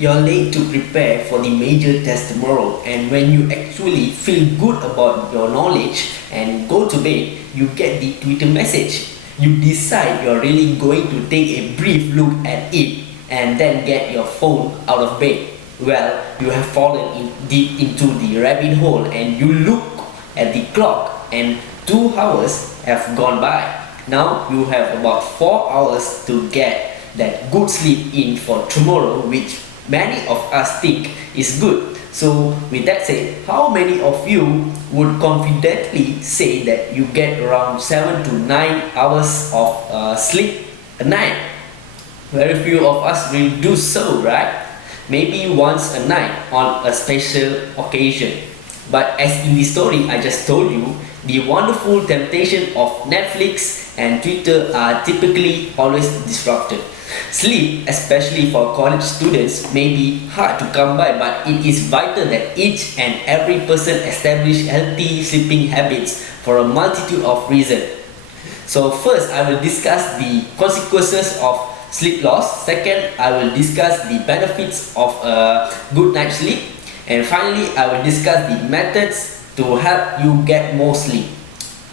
You're late to prepare for the major test tomorrow, and when you actually feel good about your knowledge and go to bed, you get the Twitter message. You decide you're really going to take a brief look at it and then get your phone out of bed. Well, you have fallen deep into the rabbit hole and you look at the clock and 2 hours have gone by. Now you have about 4 hours to get that good sleep in for tomorrow, which many of us think is good. So with that said, how many of you would confidently say that you get around 7 to 9 hours of sleep a night? Very few of us will do so, right? Maybe once a night on a special occasion. But as in the story I just told you, the wonderful temptation of Netflix and Twitter are typically always disrupted. Sleep, especially for college students, may be hard to come by, but it is vital that each and every person establish healthy sleeping habits for a multitude of reasons. So first, I will discuss the consequences of sleep loss. Second, I will discuss the benefits of a good night's sleep. And finally, I will discuss the methods to help you get more sleep.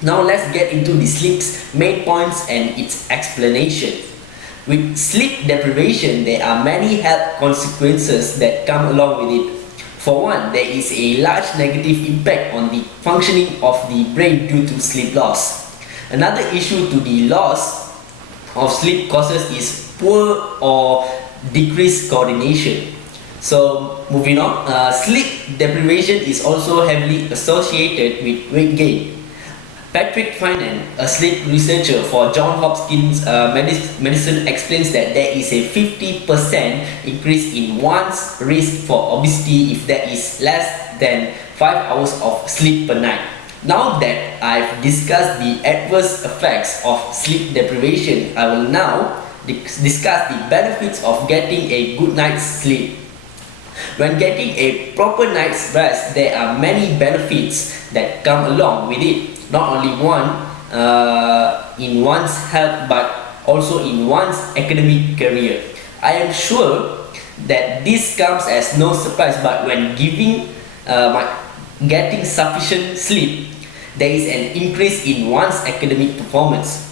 Now let's get into the sleep's main points and its explanation. With sleep deprivation, there are many health consequences that come along with it. For one, there is a large negative impact on the functioning of the brain due to sleep loss. Another issue to the loss of sleep causes is poor or decreased coordination. So moving on, sleep deprivation is also heavily associated with weight gain. Patrick Finan, a sleep researcher for Johns Hopkins Medicine, explains that there is a 50% increase in one's risk for obesity if there is less than 5 hours of sleep per night. Now that I've discussed the adverse effects of sleep deprivation, I will now discuss the benefits of getting a good night's sleep. When getting a proper night's rest, there are many benefits that come along with it. Not only in one's health but also in one's academic career. I am sure that this comes as no surprise, but when getting sufficient sleep, there is an increase in one's academic performance.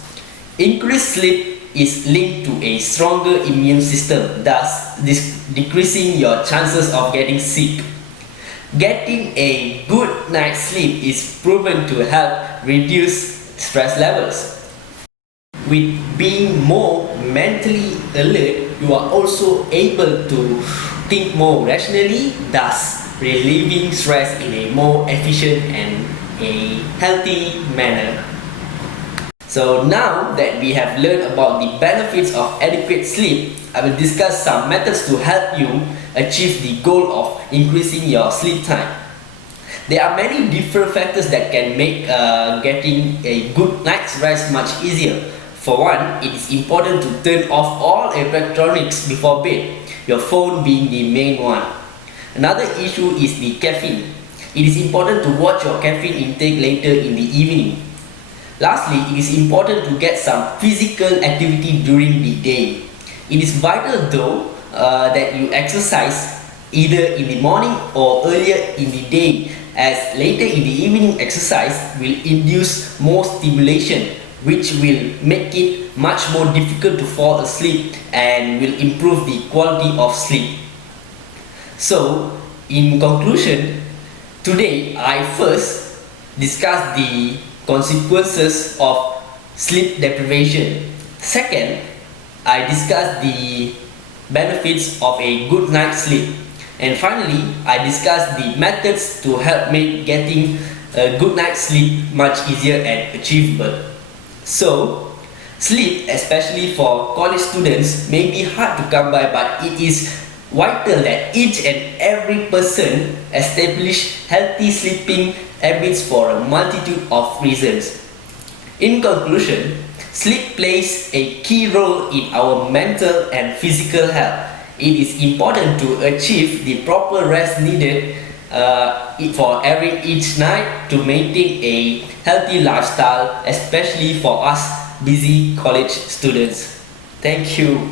Increased sleep is linked to a stronger immune system, thus decreasing your chances of getting sick. Getting a good night's sleep is proven to help reduce stress levels. With being more mentally alert, you are also able to think more rationally, thus relieving stress in a more efficient and a healthy manner. So now that we have learned about the benefits of adequate sleep, I will discuss some methods to help you achieve the goal of increasing your sleep time. There are many different factors that can make getting a good night's rest much easier. For one, it is important to turn off all electronics before bed, your phone being the main one. Another issue is the caffeine. It is important to watch your caffeine intake later in the evening. Lastly, it is important to get some physical activity during the day. It is vital though that you exercise either in the morning or earlier in the day, as later in the evening exercise will induce more stimulation, which will make it much more difficult to fall asleep and will improve the quality of sleep. So, in conclusion, today I first discussed the consequences of sleep deprivation. Second, I discussed the benefits of a good night's sleep. And finally, I discussed the methods to help make getting a good night's sleep much easier and achievable. So, sleep, especially for college students, may be hard to come by, but it is vital that each and every person establish healthy sleeping habits for a multitude of reasons. In conclusion, sleep plays a key role in our mental and physical health. It is important to achieve the proper rest needed for each night to maintain a healthy lifestyle, especially for us busy college students. Thank you.